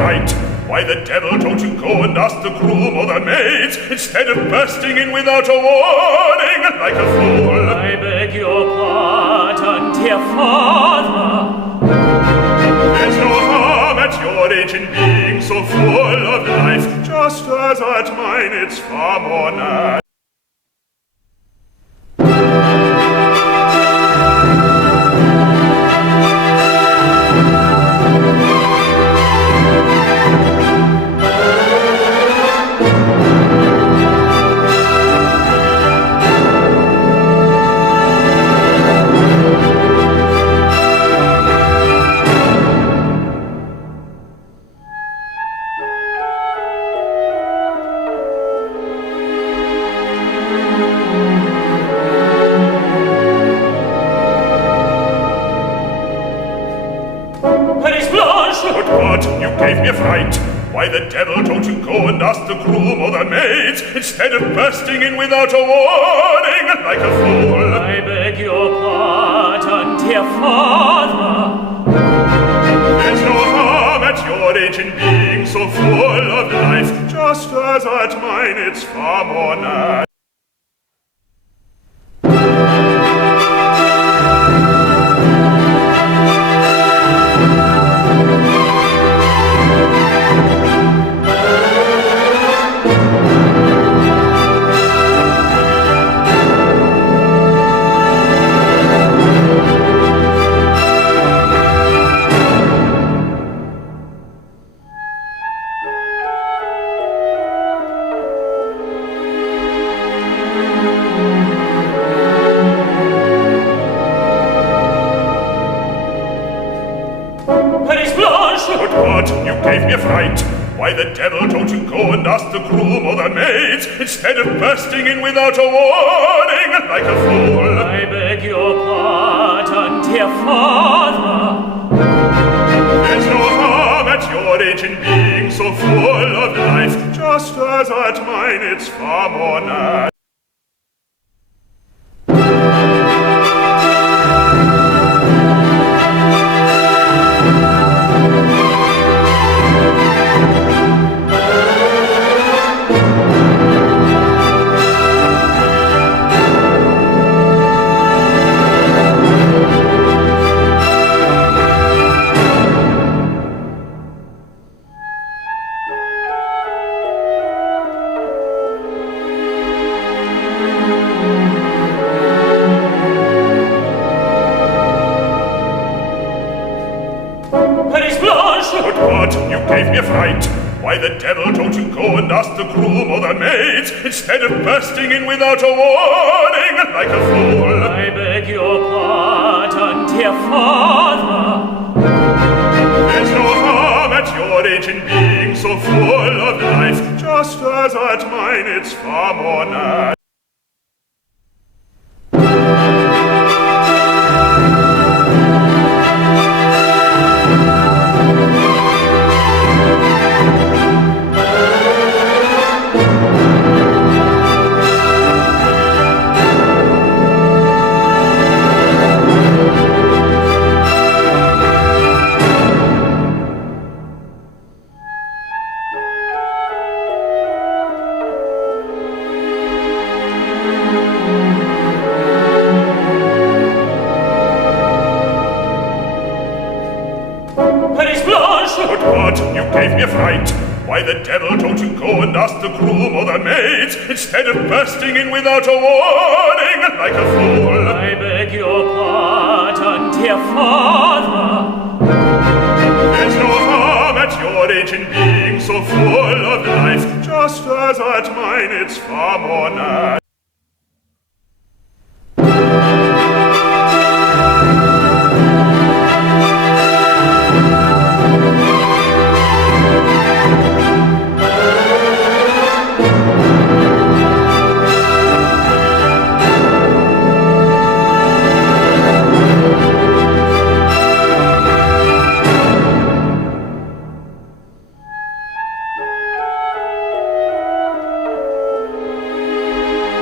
fright. Why the devil don't you go and ask the groom or the maids, instead of bursting in without a warning, like a fool? I beg your pardon, dear father. There's no harm at your age in being so full of life, just as at mine it's far more natural. You gave me a fright. Why the devil don't you go and ask the groom or the maids, instead of bursting in without a warning, like a fool? I beg your pardon, dear father. There's no harm at your age in being so full of life, just as at mine it's far more natural. You gave me a fright. Why the devil don't you go and ask the groom or the maids, instead of bursting in without a warning, like a fool? I beg your pardon, dear father. There's no harm at your age in being so full of life, just as at mine it's far more natural. You gave me a fright. Why the devil don't you go and ask the groom or the maids, instead of bursting in without a warning, like a fool? I beg your pardon, dear father. There's no harm at your age in being so full of life, just as at mine it's far more natural. You gave me a fright. Why the devil don't you go and ask the groom or the maids, instead of bursting in without a warning, like a fool? I beg your pardon, dear father. There's no harm at your age in being so full of life, just as at mine it's far more natural.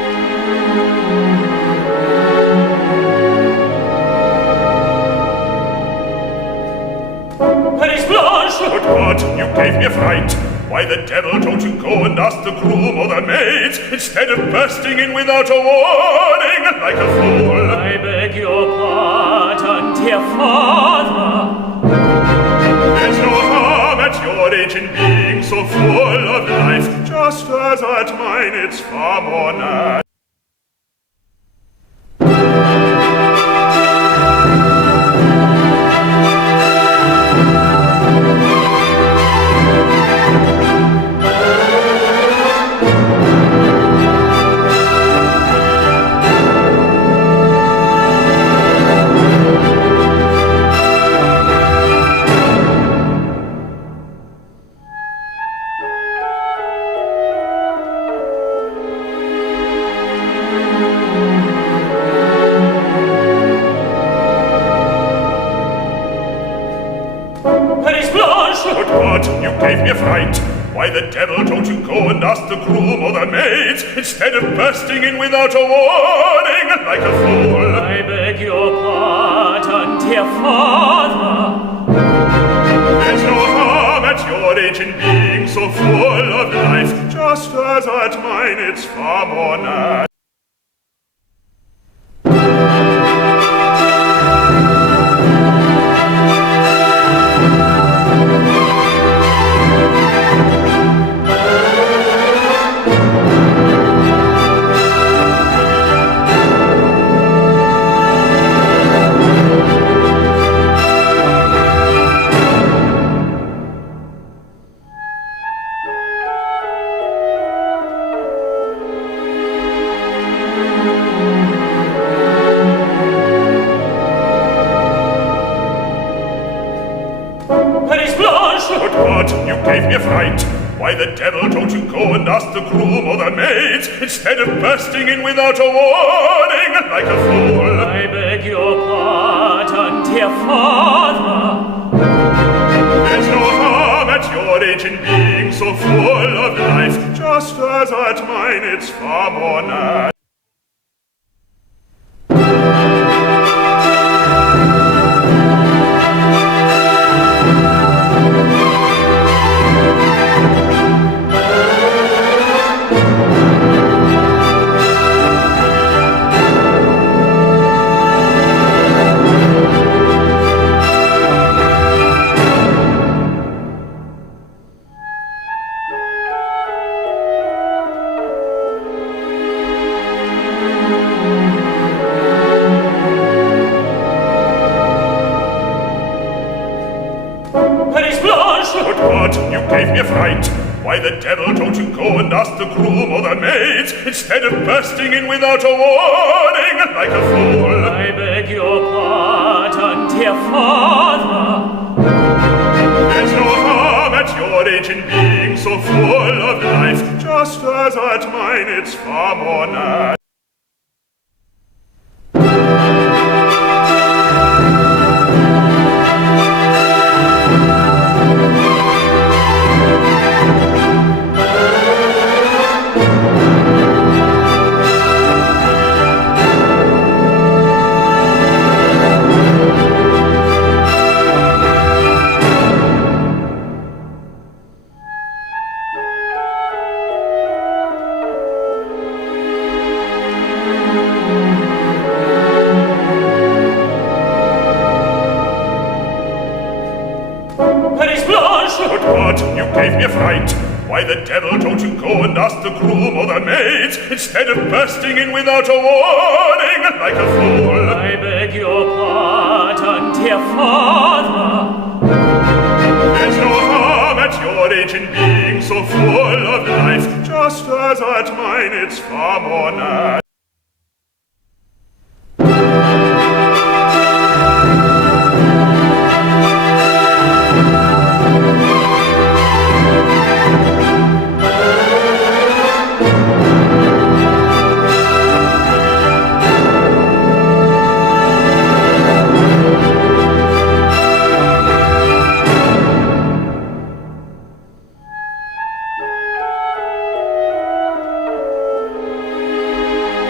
what? You gave me a fright. Why the devil don't you go and ask the groom or the maids, instead of bursting in without a warning, like a fool? I beg your pardon, dear father. There's no harm at your age in being so full of life, just as at mine it's far more nice. You gave me a fright. Why the devil don't you go and ask the groom or the maids, instead of bursting in without a warning, like a fool? I beg your pardon, dear father. There's no harm at your age in being so full of life, just as at mine it's far more nice. What? You gave me a fright. Why the devil don't you go and ask the groom or the maids, instead of bursting in without a warning, like a fool? I beg your pardon, dear father. There's no harm at your age in being so full of life, just as at mine it's far more nice. What? You gave me a fright. Why the devil don't you go and ask the groom or the maids, instead of bursting in without a warning, like a fool? I beg your pardon, dear father. There's no harm at your age in being so full of life, just as at mine it's far more nice. What? You gave me a fright. Why the devil don't you go and ask the groom or the maids, instead of bursting in without a warning, like a fool? I beg your pardon, dear father. There's no harm at your age in being so full of life, just as at mine it's far more nice.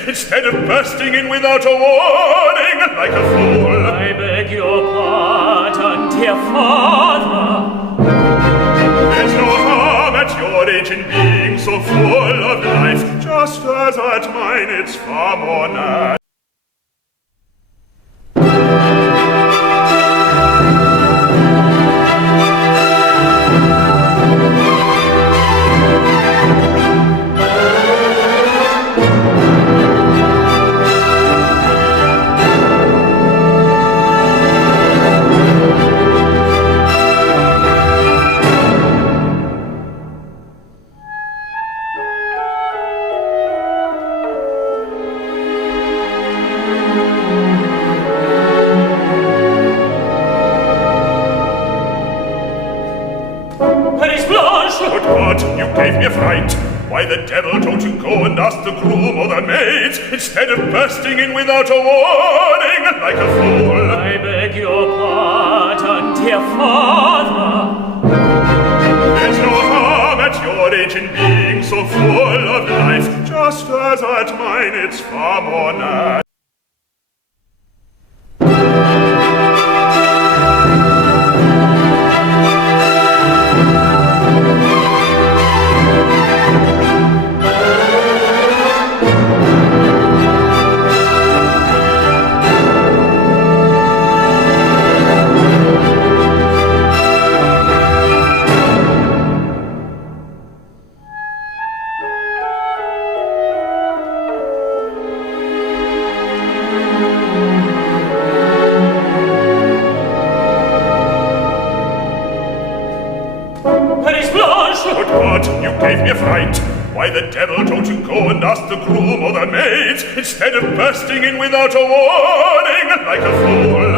instead of bursting in without a warning like a fool. I beg your pardon, dear father. There's no harm at your age in being so full of life, just as at mine it's far more natural. But you gave me a fright. Why the devil don't you go and ask the groom or the maids, instead of bursting in without a warning like a fool? I beg your pardon, dear father. There's no harm at your age in being so full of life, just as at mine it's far more natural. But you gave me a fright. Why the devil don't you go and ask the groom or the maids, instead of bursting in without a warning like a fool?